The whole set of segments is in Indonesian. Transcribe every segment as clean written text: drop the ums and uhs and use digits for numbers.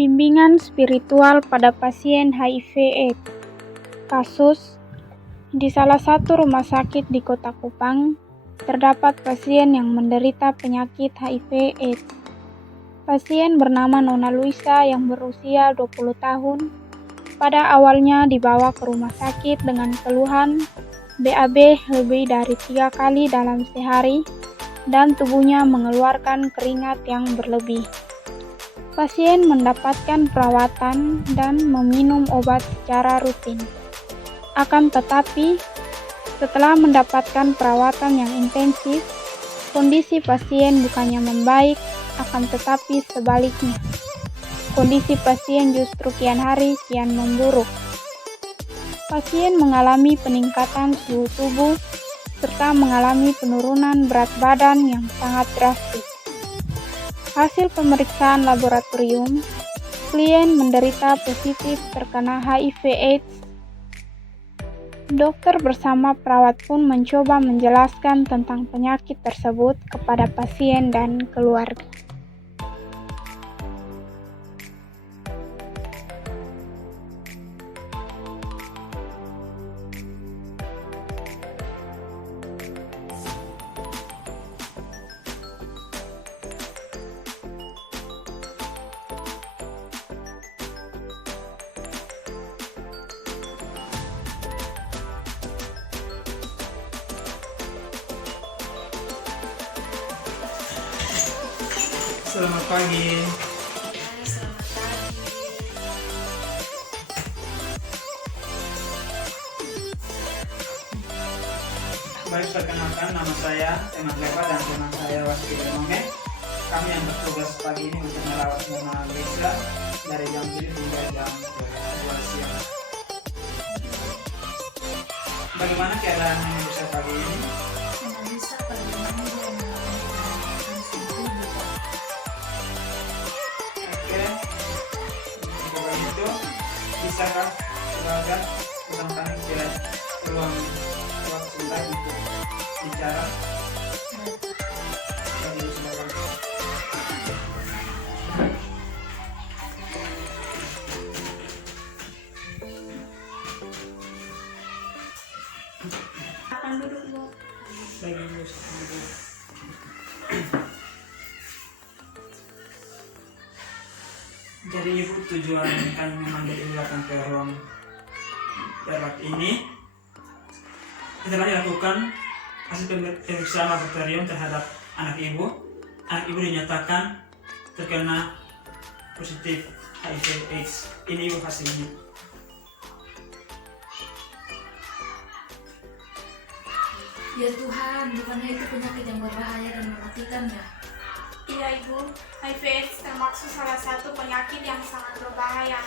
Bimbingan spiritual pada pasien HIV/AIDS. Kasus: di salah satu rumah sakit di Kota Kupang, terdapat pasien yang menderita penyakit HIV/AIDS. Pasien bernama Nona Luisa yang berusia 20 tahun. Pada awalnya dibawa ke rumah sakit dengan keluhan BAB lebih dari 3 kali dalam sehari dan tubuhnya mengeluarkan keringat yang berlebih. Pasien mendapatkan perawatan dan meminum obat secara rutin. Akan tetapi, setelah mendapatkan perawatan yang intensif, kondisi pasien bukannya membaik, akan tetapi sebaliknya. Kondisi pasien justru kian hari kian memburuk. Pasien mengalami peningkatan suhu tubuh serta mengalami penurunan berat badan yang sangat drastis. Hasil pemeriksaan laboratorium, klien menderita positif terkena HIV/AIDS. Dokter bersama perawat pun mencoba menjelaskan tentang penyakit tersebut kepada pasien dan keluarga. Selamat pagi. Selamat pagi. Baik, perkenalkan nama saya Emat Leva dan teman saya Waski Bermonge. Kami yang bertugas pagi ini untuk merawat Nona Luisa dari jam 7 hingga jam 2 siang. Bagaimana keadaan Nona Luisa pagi ini? Nona Luisa pagi ini dia mengalami peningkatan suhu tubuh. Oke, untuk itu bisakah silakan tentang kami ke ruang sebentar untuk bicara. Jadi silakan. Akan duduk, Bu. Baik, Ibu, silakan duduk. Jadi Ibu, tujuan kami memanggil Ibu datang ke ruang darurat ini, kita akan lakukan hasil pemeriksaan laboratorium terhadap anak Ibu. Anak Ibu dinyatakan terkena positif HIV/AIDS. Ini Ibu hasilnya. Ya Tuhan, bukannya itu penyakit yang berbahaya dan mematikan ya? Iya, Ibu, HIV/AIDS termasuk salah satu penyakit yang sangat berbahaya.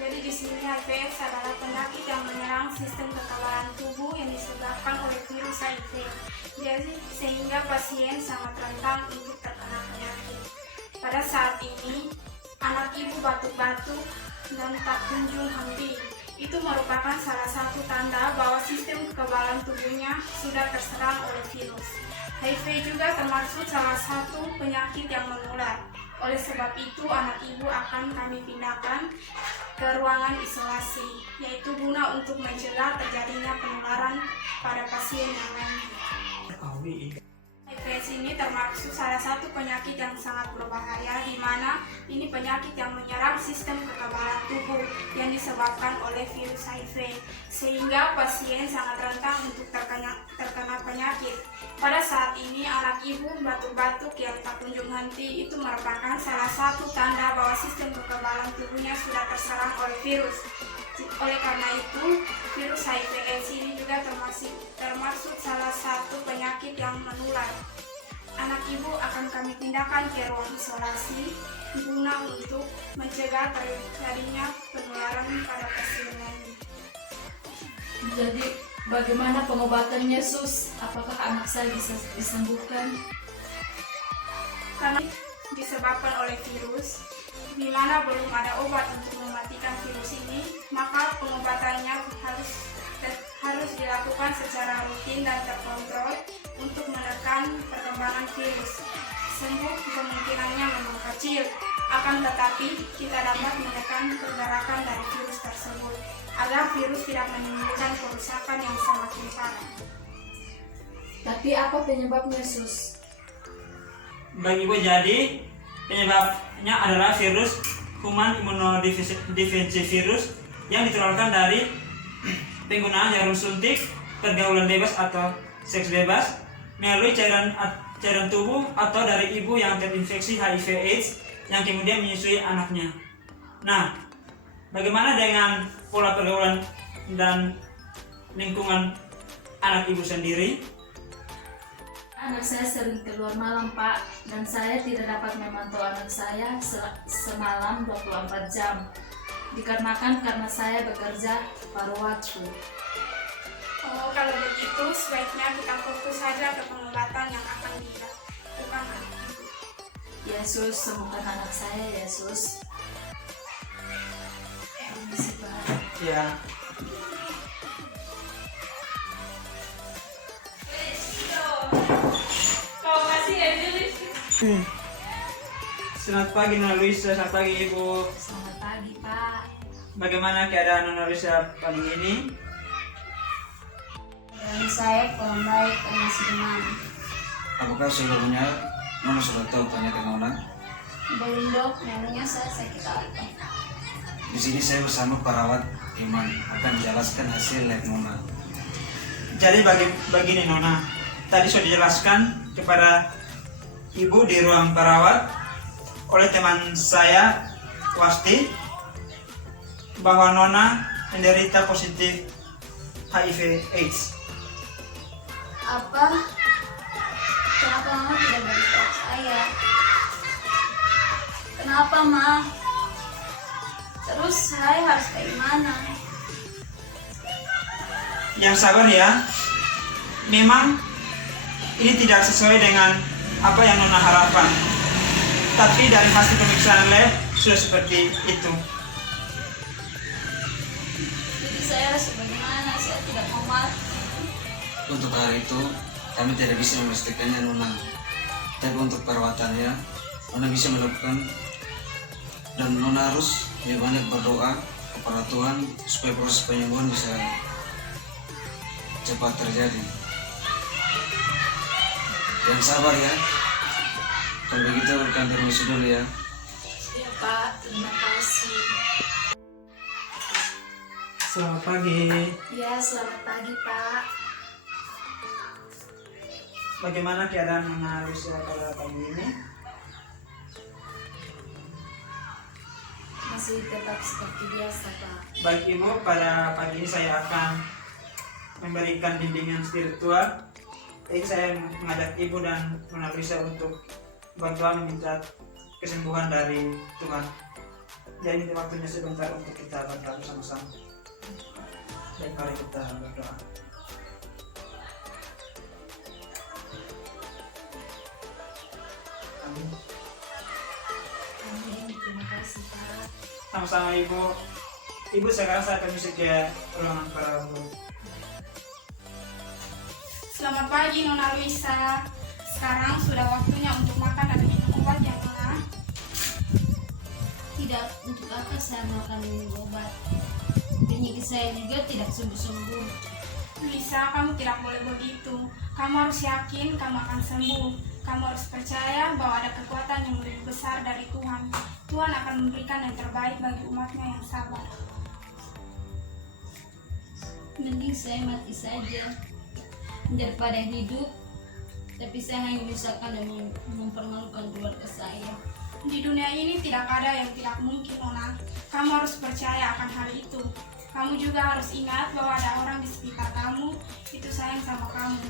Jadi di sini HIV/AIDS adalah penyakit yang menyerang sistem kekebalan tubuh yang disebabkan oleh virus HIV. Jadi sehingga pasien sangat rentan untuk terkena penyakit. Pada saat ini, anak Ibu batuk-batuk dan tak kunjung henti. Itu merupakan salah satu tanda bahwa sistem kekebalan tubuhnya sudah terserang oleh virus. HIV juga termasuk salah satu penyakit yang menular. Oleh sebab itu, anak Ibu akan kami pindahkan ke ruangan isolasi, yaitu guna untuk mencegah terjadinya penularan pada pasien yang lainnya. HIV ini termasuk salah satu penyakit yang sangat berbahaya, di mana ini penyakit yang menyerang sistem kekebalan tubuh yang disebabkan oleh virus HIV, sehingga pasien sangat rentan untuk terkena penyakit. Pada saat ini anak Ibu batuk-batuk yang tak kunjung henti, itu merupakan salah satu tanda bahwa sistem kekebalan tubuhnya sudah terserang oleh virus. Oleh karena itu, virus HIV/AIDS ini juga termasuk salah satu penyakit yang menular. Anak Ibu akan kami pindahkan ke ruang isolasi guna untuk mencegah terjadinya penularan pada pasien lain. Jadi bagaimana pengobatannya, Sus? Apakah anak saya bisa disembuhkan? Karena disebabkan oleh virus, di mana belum ada obat untuk mematikan virus ini, maka pengobatannya harus dilakukan secara rutin dan terkontrol untuk menekan perkembangan virus. Sembuh kemungkinannya memang kecil, Akan tetapi, kita dapat menekan pergerakan dari virus tersebut agar virus tidak menimbulkan kerusakan yang semakin parah. Tapi apa penyebabnya, Sus? Baik Ibu, jadi penyebabnya adalah virus human immunodeficiency virus yang ditularkan dari penggunaan jarum suntik, pergaulan bebas atau seks bebas, melalui cairan tubuh atau dari ibu yang terinfeksi HIV/AIDS yang kemudian menyusui anaknya. Nah, bagaimana dengan pola pergaulan dan lingkungan anak ibu sendiri? Anak saya sering keluar malam, Pak, dan saya tidak dapat memantau anak saya semalam 24 jam. Dikarenakan karena saya bekerja paruh waktu. Oh, kalau begitu sebaiknya kita fokus saja ke pengobatan yang akan dilakukan. Yesus, sembuhkan anak saya, Yesus. Permisi, Pak. Ya. Selamat pagi Nona Luisa, selamat pagi Ibu. Selamat pagi, Pak. Bagaimana keadaan Nona Luisa pagi ini? Dan saya kurang baik dan masih demam. Apakah sebelumnya Nona sudah tahu penyakit Nona? Belum dok, memangnya saya sakit apa? Di sini saya bersama perawat Iman akan jelaskan hasil lab Nona. Jadi begini Nona, tadi sudah dijelaskan kepada Ibu di ruang perawat oleh teman saya Wasti bahwa Nona menderita positif HIV/AIDS. Apa? Kenapa mama tidak beritahu saya? Kenapa ma? Terus saya harus bagaimana? Yang sabar ya, memang ini tidak sesuai dengan apa yang Nona harapkan. Tapi dari hasil pemeriksaan lab sudah seperti itu. Jadi saya harus bagaimana? Saya tidak mau mati. Untuk hari itu kami tidak bisa memastikannya Nona. Tapi untuk perawatannya Nona bisa melakukan dan Nona harus banyak berdoa kepada Tuhan supaya proses penyembuhan bisa cepat terjadi. Yang sabar ya. Kalau begitu kami permisi dulu ya. Ya, Pak. Terima kasih. Selamat pagi. Ya, selamat pagi, Pak. Bagaimana keadaan Nona Luisa pada pagi ini? Masih tetap seperti biasa, Pak. Baik Ibu, pada pagi ini saya akan memberikan bimbingan spiritual. Jadi saya mengajak Ibu dan Nona Luisa untuk bantuan meminta kesembuhan dari Tuhan. Jadi ini waktunya sebentar untuk kita berdoa sama-sama. Baik, mari kita berdoa. Amin. Amin. Terima kasih, Pak. Sama-sama Ibu. Ibu, sekarang saya permisi ke ruangan para guru. Selamat pagi Nona Luisa. Sekarang sudah waktunya untuk makan dan minum obat ya Nona. Tidak, untuk apa saya makan minum obat? Penyakit saya juga tidak sembuh-sembuh. Luisa, kamu tidak boleh begitu. Kamu harus yakin kamu akan sembuh. Kamu harus percaya bahwa ada kekuatan yang lebih besar dari Tuhan. Tuhan akan memberikan yang terbaik bagi umatnya yang sabar. Mending saya mati saja daripada hidup, tapi saya hanya menyusahkan dan mempermalukan keluarga saya. Di dunia ini tidak ada yang tidak mungkin, Nona. Kamu harus percaya akan hal itu. Kamu juga harus ingat bahwa ada orang di sekitar kamu itu sayang sama kamu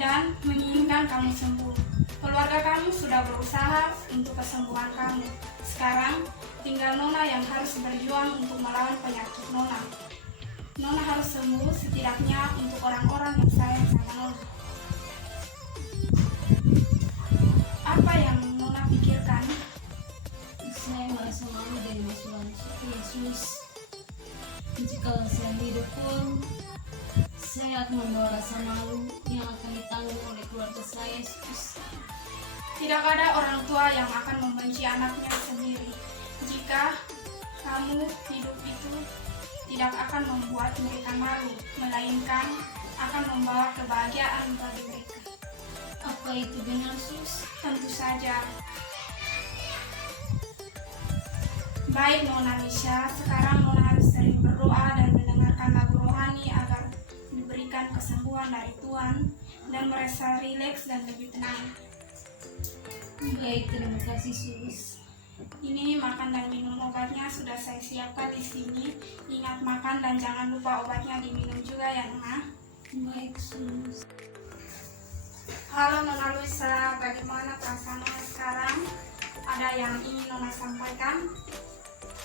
dan menginginkan kamu sembuh. Keluarga kamu sudah berusaha untuk kesembuhan kamu. Sekarang tinggal Nona yang harus berjuang untuk melawan penyakit Nona. Nona harus sembuh setidaknya untuk orang-orang yang sayang sama Nona. Apa yang Nona pikirkan? Saya merasa malu dari masuk Yesus. Jika saya hidup pun Saya akan membawa rasa malu yang akan ditanggung oleh keluarga saya, Yesus. Tidak ada orang tua yang akan membenci anaknya sendiri. Jika kamu hidup itu tidak akan membuat mereka malu, melainkan akan membawa kebahagiaan bagi mereka. Apa itu benar, Sus? Tentu saja. Baik Nona Misha, sekarang Nona harus sering berdoa dan mendengarkan lagu rohani agar diberikan kesembuhan dari Tuhan dan merasa rileks dan lebih tenang. Baik, terima kasih, Sus. Ini makan dan minum obatnya sudah saya siapkan di sini. Ingat makan dan jangan lupa obatnya diminum juga ya Nona. Baik, Sus. Halo Nona Luisa, bagaimana perasaan Nona sekarang? Ada yang ingin Nona sampaikan?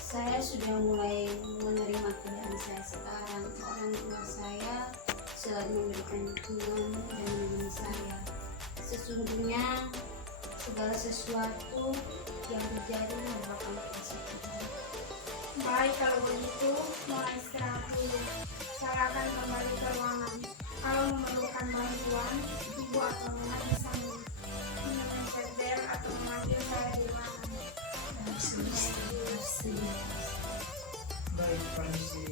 Saya sudah mulai menerima keadaan saya sekarang. Orang tua saya selalu memberikan dukungan dan menemani saya. Sesungguhnya segala sesuatu yang terjadi merupakan kuasa Tuhan. Baik, kalau begitu Nona istirahat dulu. Saya akan kembali ke ruangan. Kalau memerlukan bantuan, ibu atau Nona bisa menemui Feder atau memanggil saya di ruangan. Baik, permisi.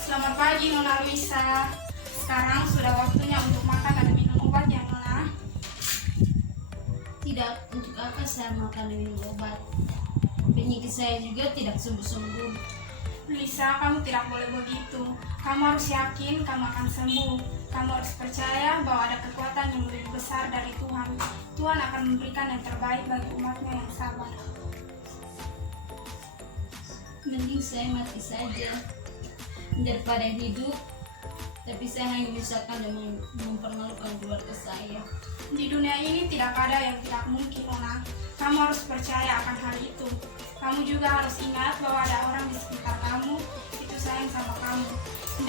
Selamat pagi Nona Luisa. Sekarang sudah waktunya untuk makan dan minum obat ya Nona. Tidak, untuk apa saya makan dan minum obat? Penyakit saya juga tidak sembuh-sembuh. Luisa, kamu tidak boleh begitu. Kamu harus yakin kamu akan sembuh. Kamu harus percaya bahwa ada kekuatan yang lebih besar dari Tuhan. Tuhan akan memberikan yang terbaik bagi umatnya yang sabar. Mending saya mati saja daripada hidup, tapi saya hanya menyusahkan dan mempermalukan keluarga saya. Di dunia ini tidak ada yang tidak mungkin, Nona. Kamu harus percaya akan hal itu. Kamu juga harus ingat bahwa ada orang di sekitar kamu itu sayang sama kamu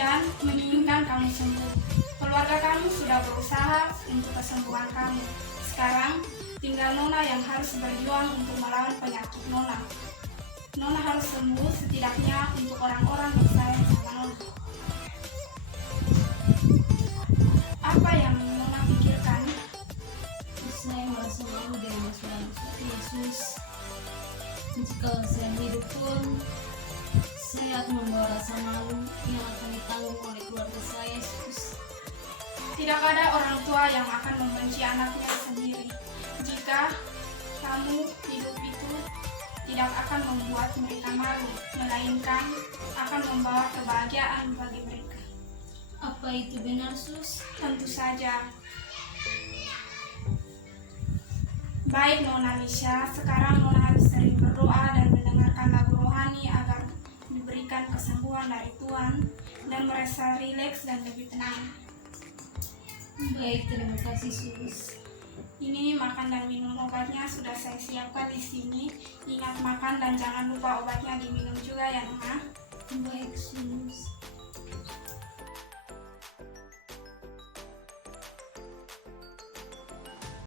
dan menginginkan kamu sembuh. Keluarga kamu sudah berusaha untuk kesembuhan kamu. Sekarang tinggal Nona yang harus berjuang untuk melawan penyakit Nona. Nona harus sembuh setidaknya untuk orang-orang yang sayang sama Nona. Apa yang Nona pikirkan? Saya merasa malu dengan masukan Yesus. Jika saya hidup pun, saya akan membawa rasa malu yang akan ditanggung oleh keluarga saya, Yesus. Tidak ada orang tua yang akan membenci anaknya sendiri. Jika kamu hidup itu tidak akan membuat mereka malu, melainkan akan membawa kebahagiaan bagi mereka. Apa itu benar, Sus? Tentu saja. Baik Nona Misha, sekarang Nona harus sering berdoa dan mendengarkan lagu rohani agar diberikan kesembuhan dari Tuhan dan merasa rileks dan lebih tenang. Baik, terima kasih, Sus. Ini makan dan minum obatnya sudah saya siapkan di sini. Ingat makan dan jangan lupa obatnya diminum juga ya Nona.